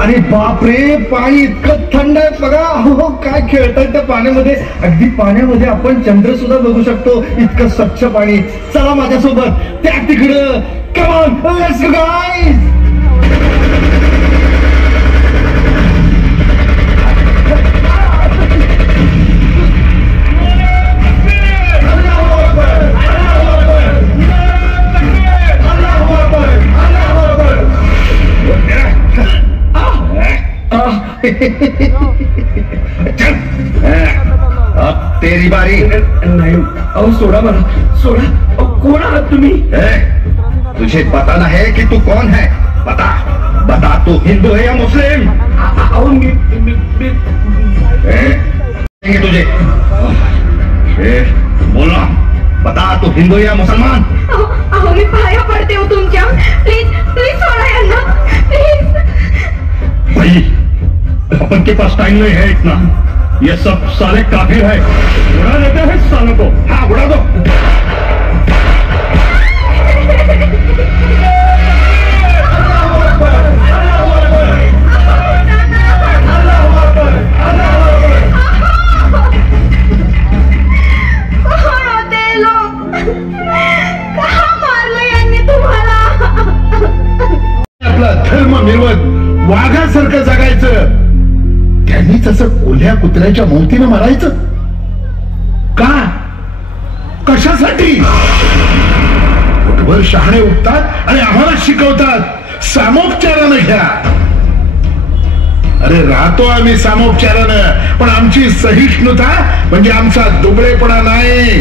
आणि बापरे, पाणी इतकं थंड आहे बघा. हो, काय खेळतात त्या पाण्यामध्ये. अगदी पाण्यामध्ये आपण चंद्र सुद्धा बघू शकतो, इतकं स्वच्छ पाणी. चला माझ्यासोबत त्या तिकडं. Come on, let's go guys. अब तेरी बारी. नहीं, अहो सोडा मला, सोडा. कोण आहात तुम्ही? तुझे बताना है कि तू कौन है. बता बता, तू हिंदू है या मुस्लिम? तुझे बोलना, बता तू हिंदू या मुसलमान. अहो मी पाया पडते हो तुमच्या. प्लीज प्लीज सोडा यांना, प्लीज. भाई, अपन के पास टाइम नहीं है इतना. ये सब साले काफिर है. उड़ा देते हैं सालों को. हाँ, उड़ा दो. आपला धर्म मिळवत वाघासारखं जगायचं. त्यांनीच असं कोल्ह्या कुत्र्याच्या मौतीनं मारायचं का? कशासाठी? फुटभर शहाणे उठतात आणि आम्हाला शिकवतात सामोपचारानं घ्या. अरे राहतो आम्ही सामोपचारानं, पण आमची सहिष्णुता म्हणजे आमचा दुबळेपणा नाही.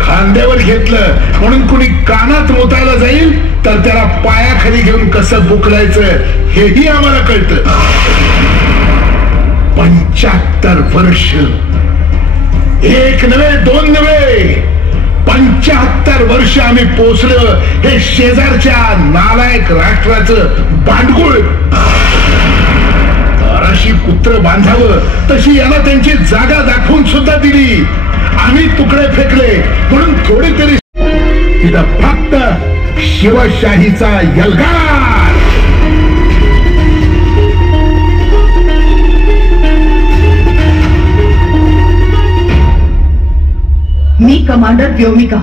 खांद्यावर घेतलं म्हणून कुणी कानात मोतायला जाईल तर त्याला पायाखाली घेऊन कसं बुकलायचं हेही आम्हाला कळतं. 75 वर्ष, एक नव्हे दोन नव्हे, 75 वर्ष आम्ही पोचलो हे शेजारच्या नालायक राष्ट्राचं भांडगुळ. दाराशी कुत्र बांधावं तशी याला त्यांची जागा दाखवून सुद्धा दिली. आम्ही तुकडे फेकले म्हणून थोडी तरी तिथं फक्त शिवशाहीचा यलगार. मी कमांडर व्योमिका,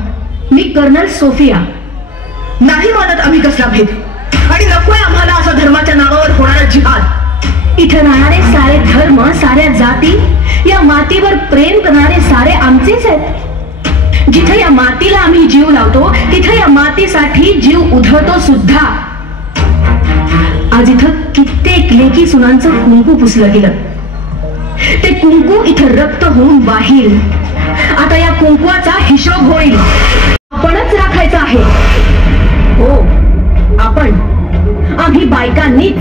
मी कर्नल सोफिया. नाही मानत आम्ही कसला भेद, आणि नकोय आम्हाला असा धर्माच्या नावावर होणारा जिहाद. इथे राहणारे सारे धर्म, साऱ्या जाती, या मातीवर प्रेम करणारे सारे आमचेच आहेत. जिथे या मातीला आम्ही जीव लावतो तिथे या मातीसाठी जीव उधळतो सुद्धा. आज इथं कित्येक लेकी सुनांचं कुंकू पुसलं गेलं. ते कुंकू इथं रक्त होऊन वाहील. आता या कुंकवाचा हिशोब होईल. आपणच राखायचा आहे. हो, आपण, आम्ही बायकांनीच.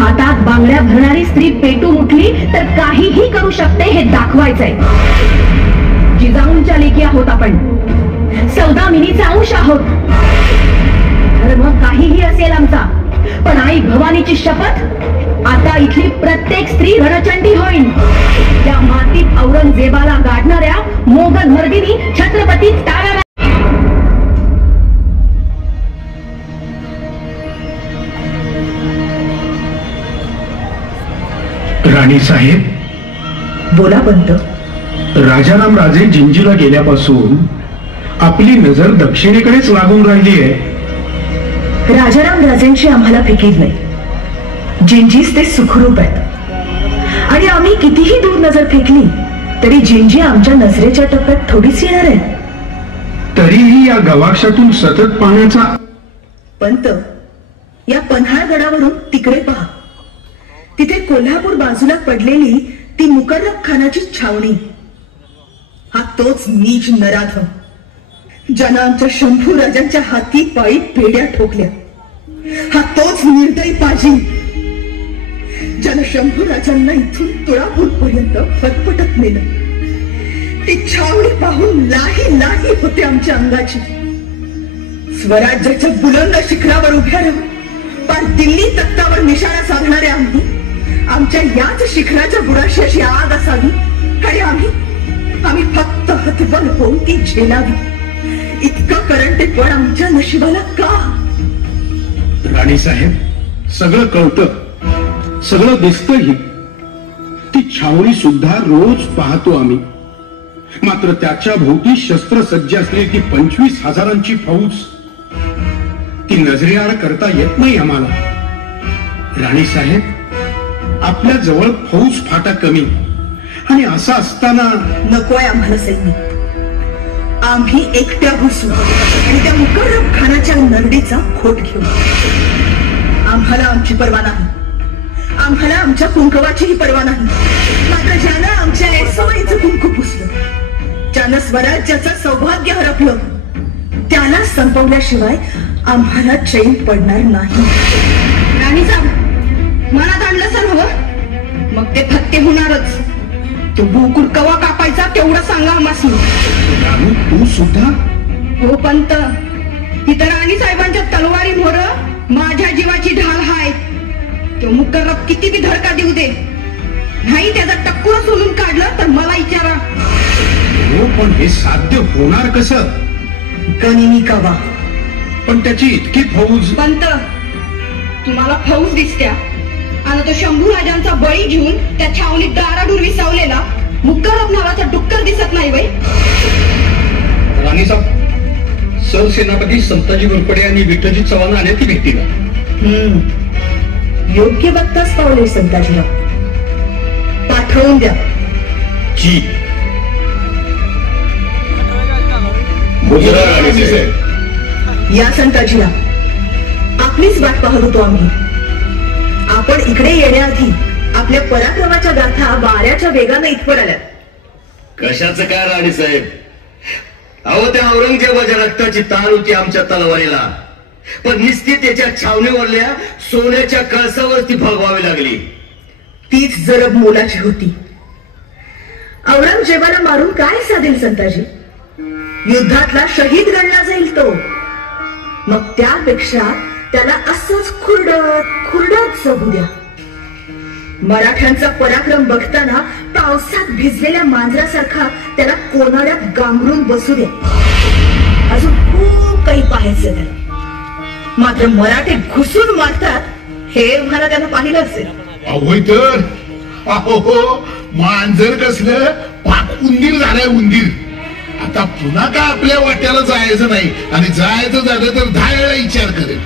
हातात बांगड्या भरणारी स्त्री पेटून उठली तर काहीही करू शकते हे दाखवायचंय. जिजाऊंच्या लेकी आहोत आपण, सौदामिनीचा अंश आहोत. धर्म काहीही असेल आमचा, पण आई भवानीची शपथ, आता इथली प्रत्येक स्त्री रणचंडी होईल. या मातीत औरंगजेबाला गाडणाऱ्या मोगल मर्दिनी छत्रपती तारा. राणी साहेब. बोला पंत. राजाराम राजे जिंजीला गेल्यापासून आपली नजर दक्षिणेकडेच लागून राहिली आहे. राजाराम राजेंची आम्हाला फिकीर नाही. जिंजीस ते सुखरूप आहेत, आणि आम्ही कितीही दूर नजर फेकली तरी जिंजी आमच्या नजरेच्या टप्प्यात थोडीच येणार आहे. तरीही या गवाक्षातून सतत पाण्याचा. पंत, या पन्हाळगडावरून तिकडे पहा. तिथे कोल्हापूर बाजूला पडलेली ती मुकर्रब खानाची छावणी. हा तोच नीच नराधम ज्यानं आमच्या शंभू राजांच्या हाती पायी पेड्या ठोकल्या. हा तोच निर्दयी पाजी ज्यानं शंभू राजांना इथून तुळापूर पर्यंत फटफटत नेलं. ती छावणी पाहून लाही लाही होते आमच्या अंगाची. स्वराज्याच्या बुलंद शिखरावर उभ्या राहून पार दिल्ली तख्तावर निशाणा साधणाऱ्या आम्ही आमच्या याच शिखराच्या बुडाशी अशी आग असावी, आणि आम्ही फक्त हतबल होऊन ती झेलावी. इतकं करंटेपण आमच्या नशिबाला का? राणी साहेब, सगळं कळतं, सगळं दिसतंही. ती छावणी सुद्धा रोज पाहतो आम्ही. मात्र त्याच्या भोवती शस्त्रसज्ज असलेली ती 25,000ची फौज, ती नजरेआड करता येत नाही आम्हाला. राणीसाहेब, आपल्या जवळ फौज फाटा कमी, आणि असं असताना नकोय आम्हाला सैनिक. आम्ही एकट्या घुसू आणि त्या मुकर्रम खानाच्या नरडीचा खोट घेऊ. आम्हाला आमची पर्वा नाही, आम्हाला आमच्या कुंकवाचीही पर्वा नाही. मात्र ज्यानं आमच्या ऐसवाईचं कुंकू पुसलं, ज्यानं स्वराज्याचं सौभाग्य हरपलं, त्याला संपवल्याशिवाय आम्हाला चैन पडणार नाही. राणीसाहेब, मनात आणलं सर हवं, मग ते फत्ते होणारच. तो भोकुड कवा कापायचा तेवढं सांगा आम्हाला. तू सुद्धा? हो पंत, तिथं राणी साहेबांच्या तलवारी मोर माझ्या जीवाची ढाल हाय. तो मुकर्रब किती बी धडका देऊ दे, नाही त्याचा टक्कुर सोलून काढलं तर मला विचारा. हो, पण हे साध्य होणार कसं? गनिमी कावा. पण त्याची इतकी फौज. पंत, तुम्हाला फौज दिसत्या, आणि तो शंभू राजांचा बळी घेऊन त्या छावणीत दाराडूर विसावलेला मुकर्रब नावाचा डुक्कर दिसत नाही वय? राणीसाहेब, सरसेनापती संताजी घोरपडे आणि विठ्ठलजी चव्हाण आले ती भेटीला. योग्य बघताच पावले संताजीला. पाठवून द्या. जी. या संताजीला आपलीच वाट पाहत होतो आम्ही. आपण इकडे येण्याआधी आपल्या पराक्रमाच्या गाथा वाऱ्याच्या वेगानं इथवर आल्या. कशाचं काय राणीसाहेब, अहो त्या औरंगजेबाच्या रक्ताची ताण होती आमच्या तलवारीला, पण निस्ती त्याच्या छावणीवरल्या सोन्याच्या कळसावरती भगवावी लागली. तीच जरब मोलाची होती. औरंगजेबाला मारून काय साधेल संताजी? युद्धातला शहीद गणला जाईल तो. मग त्यापेक्षा त्याला असंच खुरडत जगू द्या. मराठ्यांचा पराक्रम बघताना पावसात भिजलेल्या मांजरासारखा त्याला कोनाड्यात गांगरून बसू द्या. अजून खूप काही पाहायचं त्याला. मात्र मराठे घुसून मारतात हे मला त्यानं पाहिलं असेल. अहोय तर अहो, मांजर कसलं पाक उंदीर झालाय उंदीर. आता पुन्हा का आपल्या वाट्याला जायचं नाही, आणि जायचं झालं तर 10 वेळा विचार करेल.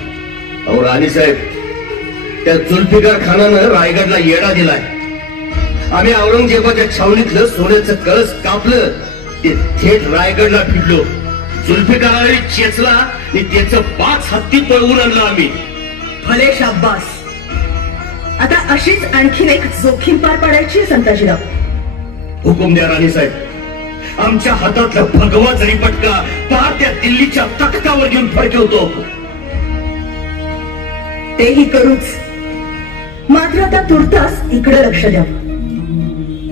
अहो राणीसाहेब, त्या जुल्फिकार खानानं रायगडला येडा दिलाय. आम्ही औरंगजेबाच्या छावणीतलं सोन्याचं कळस कापलं, ते थेट रायगडला फिरलो. जुल्फिकाराने चेचला आणि त्याचं 5 हत्ती पळवून आणलं आम्ही. भले शाब्बास. आता अशीच आणखीन एक जोखीम पार पाडायची संताजीराव. हुकुम द्या राणीसाहेब. आमच्या हातातला भगवा जरी पटका पार त्या दिल्लीच्या तख्तावर घेऊन फडकवतो. तेही करूच. मात्र आता तुर्तास इकडे लक्ष द्या.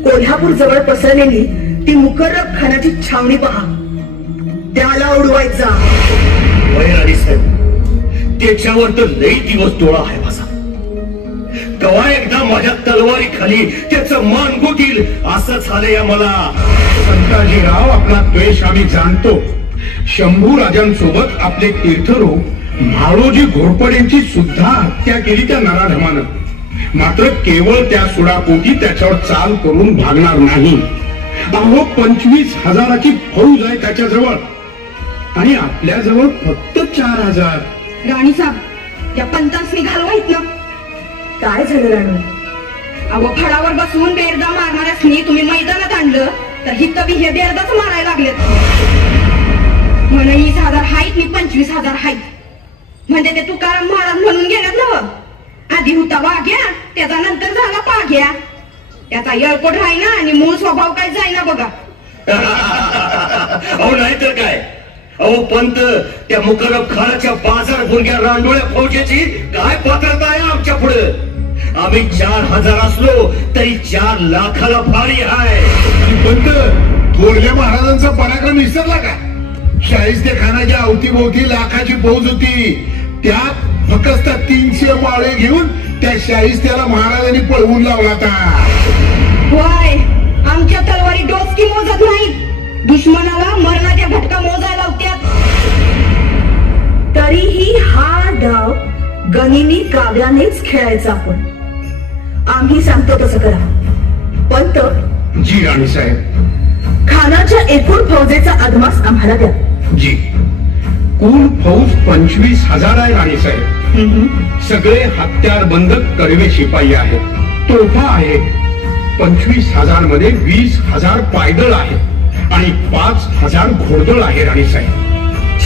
कोल्हापूर जवळ पसरलेली ती मुकर्रब खानाची छावणी पहा. त्याला उडवायचा. वय राणीसाहेब, त्याच्यावर तर लई दिवस डोळा आहे माझा. कवा एकदा माझ्या तलवारी खाली त्याचं मान गुटील असं झालंय मला. संताजीराव, आपला द्वेष आम्ही जाणतो. शंभू राजांसोबत आपले तीर्थरूप म्हाळोजी घोरपडेंची सुद्धा हत्या केली त्या नराधमानं. मात्र केवळ त्या सुडापोटी त्याच्यावर चाल करून भागणार नाही. अहो, 25,000ची फौज आहे त्याच्याजवळ, आणि आपल्याजवळ फक्त 4,000. राणीसाहेब, त्या पंतांसनी घालवायत ना. काय झालं राणू? अहो, फडावर बसवून बेरदा मारणाऱ्यासनी तुम्ही मैदानात आणलं तर ही कवी हे बेरदाच मारायला लागलेत. म्हणे 20,000 हाईत आणि 25,000 हाईत. म्हणजे ते तुकाराम महाराज म्हणून गेल्यात ना. आधी होता वाघ्या, त्याचा नंतर झाला पाघ्या. त्याचा येळकोट राहिना आणि मूळ स्वभाव काय जाईना बघा. अहो नाहीतर काय. अहो पंत, त्या मुकर्रब खानाच्या बाजार भुरग्या रांडोळ्या फौजेची काय पात्रता आहे आमच्या पुढे. आम्ही 4,000 असलो तरी 4 लाखाला भारी आहे. पंत, थोरल्या महाराजांचा पराक्रम विसरला का? शाहिस्ते खानाच्या अवतीभोवती लाखाची फौज होती. त्यात फक्त 300 माळे घेऊन त्या शाहिस्त्याला महाराजांनी पळवून लावला होता. होय, आमच्या तलवारी डोसकी मोजत नाहीत. दुश्मनाला मरणाच्या भटका मोजायला लावत्यात. तरीही हा डाव गनिमी काव्यानेच खेळायचं आपण. आम्ही सांगतो तसं करा. पंत, जी राणीसाहेब. खानाच्या एकूण फौजेचा अदमास आम्हाला द्या. जी. कुल फौज 25,000 आहे राणीसाहेब. सगळे हत्यारबंद कडवे शिपाई आहेत. तोफा आहेत. 25,000 मध्ये 20,000 पायदळ आहे आणि 5,000 घोडदळ आहे राणीसाहेब.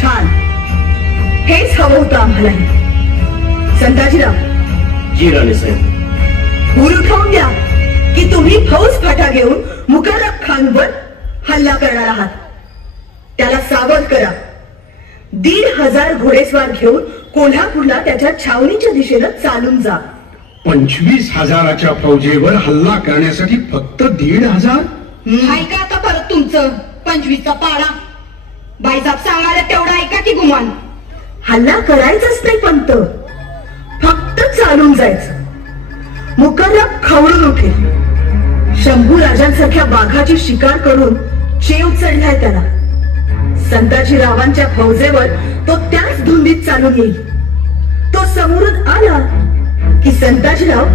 छान. हेच हवं होतं आम्हालाही. संताजीराव. जी राणीसाहेब. भूल उठवून द्या की तुम्ही फौज फाटा घेऊन मुकर्रब खानवर हल्ला करणार आहात. त्याला सावध करा. 1,500 घोडेस्वार घेऊन कोल्हापूरला त्याच्या छावणीच्या दिशेनं चालून जा. 25,000च्या फौजेवर हल्ला करण्यासाठी फक्त 1,500? ऐका आता परत तुमचं 25चा पाडा. बाईसाहेब सांगायला तेवढा ऐका की गुमान. हल्ला करायचाच नाही पंत. फक्त चालून जायचं. मुकर्रब खवळून उठेल. शंभू राजांसारख्या वाघाची शिकार करून चेव चढलाय त्याला. संताजीरावांच्या फौजेवर तो त्याच धुंदीत चालून येईल. तो समोरून आला की संताजीराव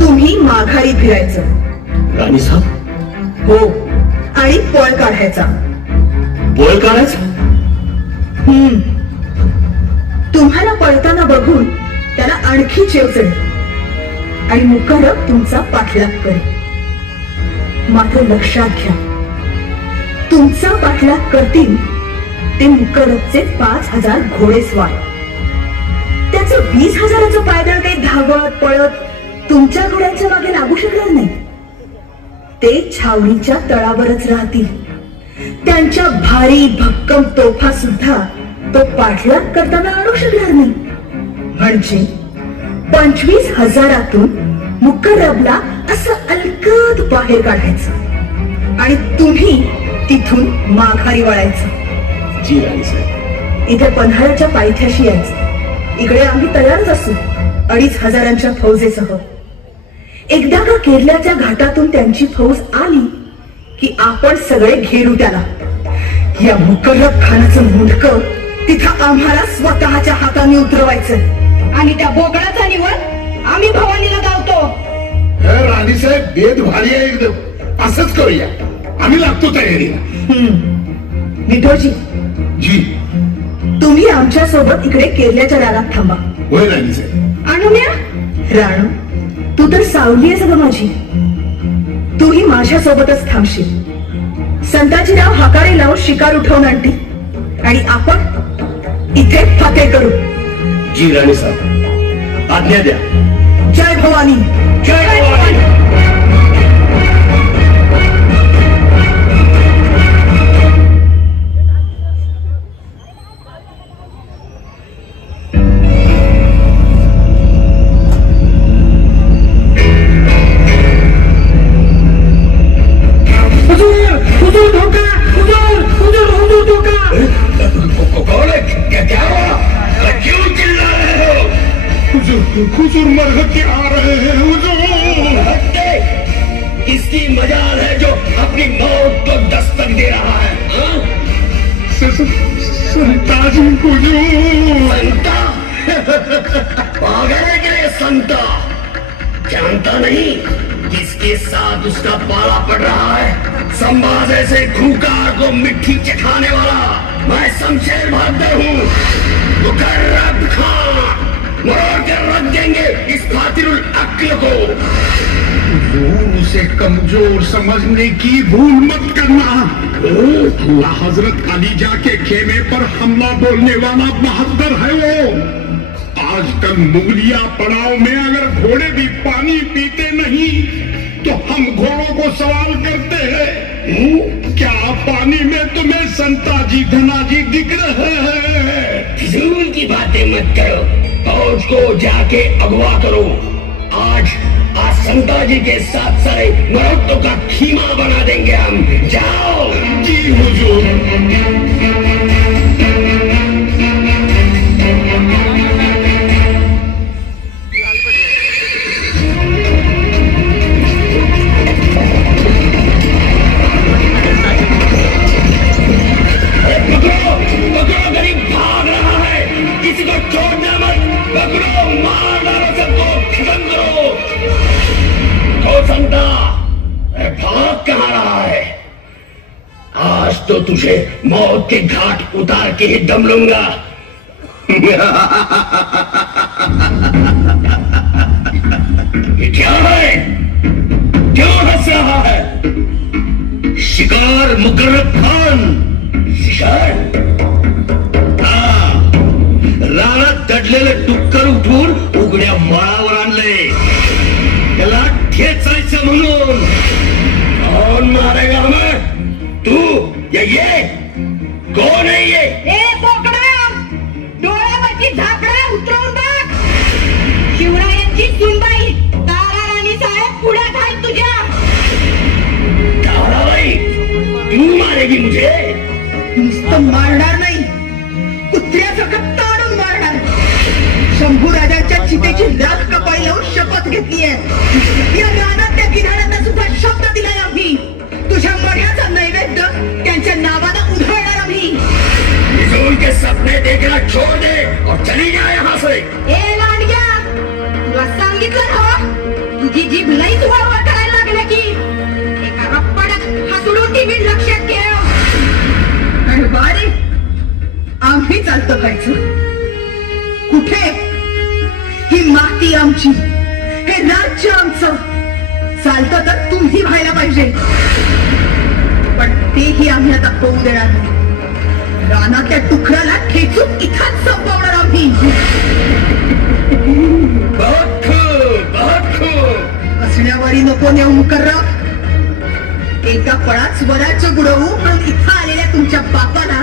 तुम्ही माघारी फिरायचं. राणीसाहेब. हो. आणि पळ काढायचा. पळ काढायचा? तुम्हाला पळताना बघून त्याला आणखी चेव चढेल आणि मुकर्रब तुमचा पाठलाग करेल. मात्र लक्षात घ्या, तुमचा पाठलाग करतील ते मुकर्रबचे 5,000 घोडेस्वार. त्याचं 20,000चं पायदळ काही धावत पळत तुमच्या घोड्यांच्या मागे लागू शकणार नाही. ते छावणीच्या तळावरच राहतील. त्यांच्या भारी भक्कम तोफा सुद्धा तो पाठलाग करताना आणू शकणार नाही. म्हणजे 25,000तून मुकर्रबला असं अलगद बाहेर काढायचं आणि तुम्ही तिथून माघारी वळायचं. जी राणीसाहेब. इथे पन्हाळ्याच्या पायथ्याशी यायचं. इकडे आम्ही तयारच असू 2,500 फौजेसह. एकदा का केरल्याच्या घाटातून त्यांची फौज आली की आपण सगळे घेरू त्याला. या मुकर्रब खानाचं मुंडकं तिथं आम्हाला स्वतःच्या हाताने उतरवायचं आणि त्या बोकडाचा निवड आम्ही भवानीला धावतो. राणीसाहेब भेद भारी आहे एकदम. असंच करूया. आम्ही लागतो तयारीला. विठोजी. जी. तुम्ही आमच्या सोबत इकडे केरल्याच्या रानात थांबा. होय राणीसाहेब. अनुम्या. राणू, तू तर सावली आहेस ग माझी. तूही माझ्या सोबतच थांबशील. संताजीराव हाकारे लावून शिकार उठवून आणतील आणि आपण इथे फते करू. जी राणीसाहेब. आज्ञा द्या. जय भवानी. जय भवानी. हुजूर मरहत के आ रहे हैं. हुजूर किसकी मजाल है जो अपनी मौत को दस्तक दे रहा है? संताजी हुजूर. संता? पागल है क्या ये संता? जानता नहीं किसके साथ उसका पाला पड़ रहा है? संभा जैसे खूंखार को मिट्टी चखाने वाला मैं शमशेर बहादुर हूँ. मुकर्रब खान मोड़ कर रख देंगे इस फातिरुल अक्ल को. उसे कमजोर समझने की भूल मत करना. अल्लाह हजरत अलीजा के खेमे पर हमला बोलने वाला बहादुर है वो. आजकल मुगलिया पड़ाव में अगर घोड़े भी पानी पीते नहीं तो हम घोड़ों को सवाल करते हैं, क्या पानी में तुम्हें संताजी धनाजी दिख रहे हैं? फिजूल की बातें मत करो. फौज को जाके अगवा करो. आज संताजी के साथ सारे मरहतों का खीमा बना देंगे हम. जाओ. जी हुजूर. पकड़ो, पकड़ो, गरीब भाग रहा है. किसी को छोड़ना मत. पकड़ो. तो तुझे मौत के घाट उतार के ही दम लूंगा। ये क्या है? क्यों हंस रहा है? शिकार मुकर्रब खान, शिकार? रानात दडलेलं डुक्कर उठून उघड्या मळावर आणलंय, त्याला ठेचायचं म्हणून। कौन मारेगा हमें? तू या ये? कोण आहे ये? ए बोकडा, डोळ्यावरची झाकळं उतरवून बघ। शिवरायांची सुनबाई ताराराणी साहेब पुढ्यात आहेत तुझ्या। ताराबाई, तू मारेगी मुझे? नुसतं मारणार नाही, कुत्र्यासकट ताडून मारणार। शंभू राजांच्या चितेची राख कपाळी लावून शपथ घेतली आहे। या रानात त्या गिधाडांना सुद्धा शब्द दिलाय आम्ही, तुझ्या मढ्याचा नैवेद्य त्यांच्या नावानं उधळणार आम्ही। उनके सपने देखना छोड़ दे और चली जा यहाँ से। ए लांडग्या, तुला सांगितलं ना, तुझी जीभ लईच वळवळ करायला लागल्या की एका रप्पाडात हसडून टीव्ही लक्षात ठेव। आणि बारे आम्ही चालतो व्हायचं कुठे? ही माती आमची, हे राज्य आमचं, चालतं तर तुम्ही व्हायला पाहिजे, पण तेही आम्ही आता होऊ देणार नाही। रानातल्या तुकड्याला ठेचून इथंच संपवणार आम्ही। बहुत खूप असण्यावारी नको नेऊ मुकर्रब, एका पळात स्वराज्य बुडवू म्हणून इथं आलेल्या तुमच्या बापाला,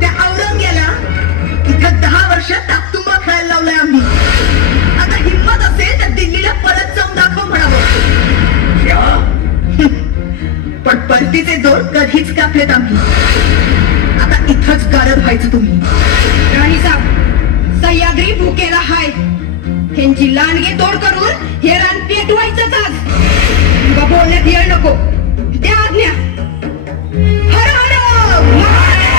त्या औरंग्याला इथं 10 वर्ष ताकतुंबा खेळायला लावलाय आम्ही। आता हिंमत असेल तर दिल्लीला परत जाऊन दाखव म्हणावं। पण परतीचे जोर कधीच कापलेत आम्ही, आता इथंच गारद व्हायचं तुम्ही। राणी साहेब, सह्याद्री भुकेला हाय, ह्यांची लांडगे तोड करून हे रान पेटवायचंच आज। तुला बोलण्यात येळ नको, द्या आज्ञा। हर हर महादेव।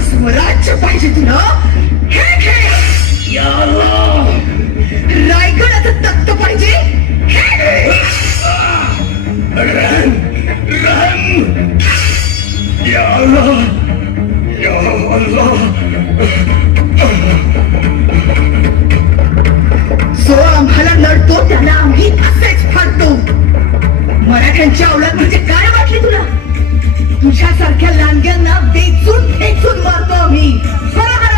स्वराज्य पाहिजे तुला? हे घे। या अल्लाह, रायगडाचं तख्त पाहिजे? हे घे। रहम, रहम, या अल्लाह, या अल्लाह। जो आम्हाला लढतो त्याला आम्ही असेच फाडतो। मराठ्यांची औलाद म्हणजे काय वाटली तुला? तुझ्यासारख्या लांडग्यांना वेचून ठेचून मारतो आम्ही। हर हर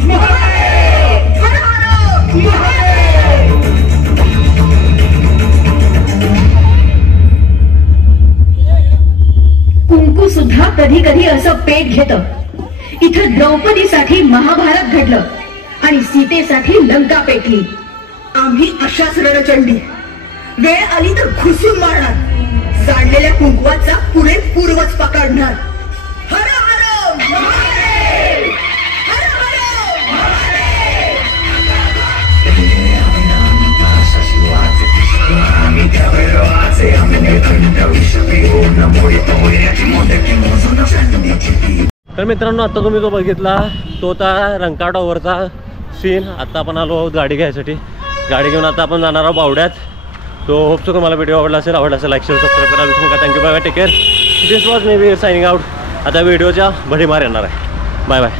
महादेव, हर हर महादेव। कुंकू सुद्धा कधी कधी असं पेट घेतं। इथं द्रौपदीसाठी महाभारत घडलं आणि सीतेसाठी लंका पेटली। आम्ही अशाच रणचंडी, वेळ आली तर घुसून मारणार, जाणलेल्या कुंकवाचा पुरेपूर्वच पकडणार। हर हर महादेव, हर हर महादेव। तर मित्रांनो, आता तुम्ही जो बघितला तो होता रंका टॉवरचा सीन। आता आपण आलो आहोत गाडी घ्यायसाठी, गाडी घेऊन आता आपण जाणार आहोत बावड्यात। तो होप सो तुम्हाला व्हिडिओ आवडला असेल लाईक शेअर सबस्क्राईब करा, विसरू नका। Thank you, bye bye, take care. This was maybe signing out. आता व्हिडिओच्या भडीमार येणार आहे। Bye bye.